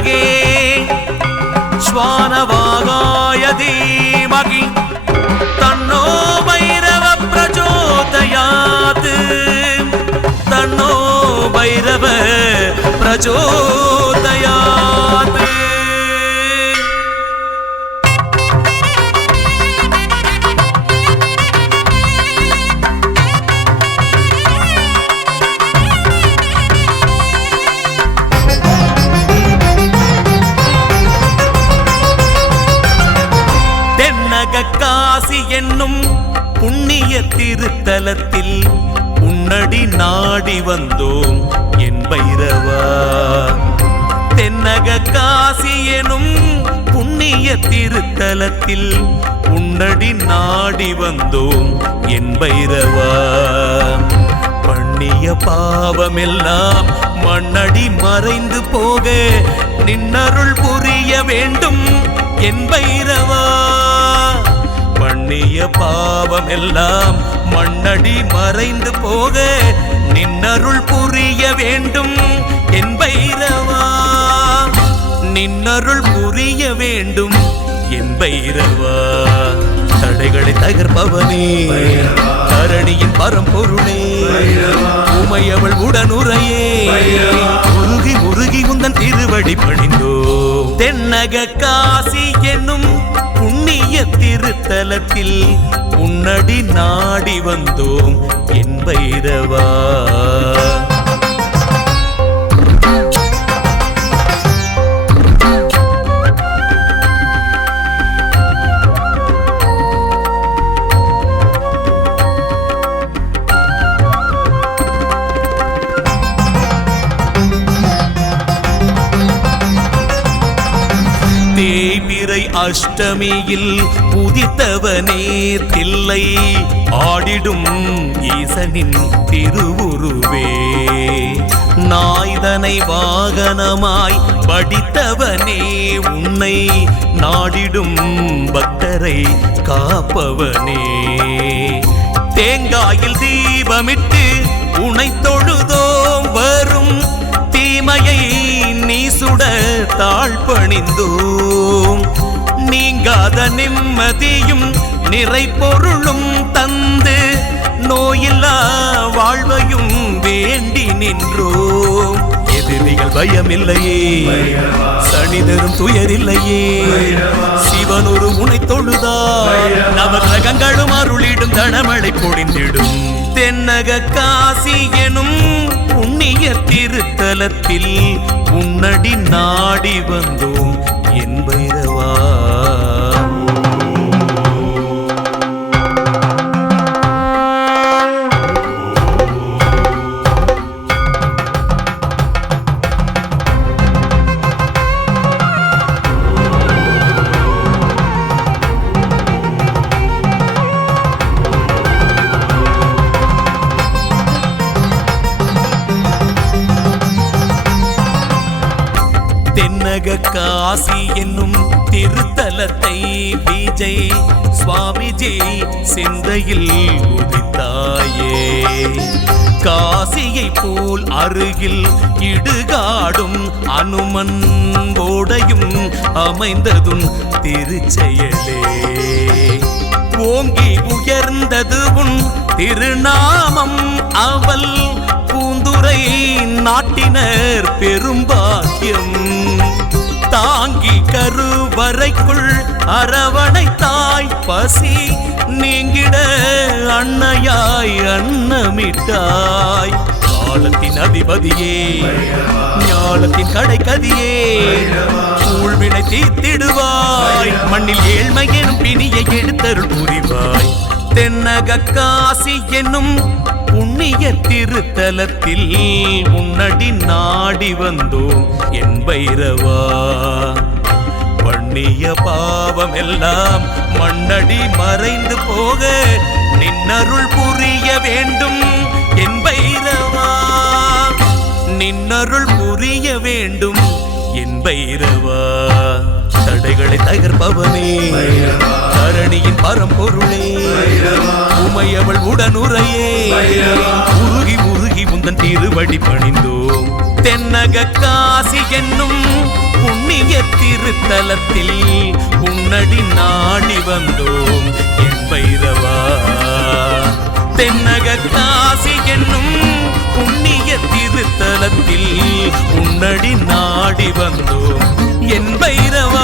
विद्महे श्वानवागाय धीमहि तन्नो भैरव प्रचोदयात् तन्नो भैरव प्रचोदयात् காசி என்னும் புண்ணிய திருத்தலத்தில் உன்னடி நாடி வந்தோம் என் பைரவா. தென்னக காசி எனும் புண்ணிய திருத்தலத்தில் உன்னடி நாடி வந்தோம் என் பைரவா. பண்ணிய பாவமெல்லாம் மண்ணடி மறைந்து போக நின்னருள் புரிய வேண்டும் என் பைரவா. பண்ணிய பாவம் எல்லாம் மண்ணடி மறைந்து போக நின்னருள் புரிய வேண்டும் என் பைரவா. நின்னருள் புரிய வேண்டும் என் பைரவா. தடைகளை தகர்ப்பவனே தரணியின் பரம்பொருளே உமையவள் உடனுரையே உருகி உருகி உந்தன் திருவடி பணிந்தோ. தென்னக காசி என்னும் புண்ணிய திருத்தலத்தில் உன்னடி நாடி வந்தோம் என் பைரவா. தேய்பிறை அஷ்டமியில் புதித்தவனே தில்லை ஆடிடும் ஈசனின் திருவுருவே. நாய்தனை வாகனமாய் படித்தவனே உன்னை நாடிடும் பக்தரை காப்பவனே. தேங்காயில் தீபமிட்டு உனை தொழுதோம் வரும் தீமையை நீ சுட தாழ்பணிந்தோம். நீங்காத நிம்மதியும் நிறை பொருளும் தந்து நோயில்லா வாழ்வையும் வேண்டி நின்றோம். எதிரிகள் பயமில்லையே சனிதரும் துயரில்லையே சிவனொரு உனை தொழுதாய் நவகிரகங்களும் அருளிடும் தனமழை பொழிந்திடும். தென்னக காசி எனும் புண்ணிய திருத்தலத்தில் உன்னடி நாடி வந்தோம் என் பைரவா. தென்னக காசி என்னும் திருத்தலத்தை விஜய் சுவாமிஜி சிந்தையில் உதித்தாயே. காசியை போல் அருகில் இடுகாடும் அனுமன் ஓடையும் அமைந்ததும் திருச்செயலே. ஓங்கி உயர்ந்தது உன் திருநாமம் அவள் பூந்துரை நாட்டினர் பெரும்பாக்கியம். தாங்கி கருவறைக்குள் அரவணைத்தாய் பசி நீங்கிட அன்னையாய் அன்னமிட்டாய். காலத்தின் அதிபதியே ஞானத்தின் கடைக்கதியே ஊழ்வினை தீர்த்திடுவாய். மண்ணில் ஏழ்மை எனும் பிணியை எடுத்தருள் புரிவாய். தென்னக காசி என்னும் புண்ணிய திருத்தலத்தில் உன்னடி நாடி வந்தோம் என் பைரவா. பண்ணிய பாவம் எல்லாம் மண்ணடி மறைந்து போக நின்னருள் புரிய வேண்டும் என் பைரவா. நின்னருள் புரிய வேண்டும் என் பைரவா. தடைகளை தகர்ப்பவனே தரணியின் பரம்பொருளே உமையவள் உடனுரையே உருகி உருகி உந்தன் திருவடி பணிந்தோம். தென்னக காசி என்னும் புண்ணிய திருத்தலத்தில் உன்னடி நாடி வந்தோம் என் பைரவா. தென்னக காசி என்னும் புண்ணிய திருத்தலத்தில் உன்னடி நாடி வந்தோம் என் பைரவா.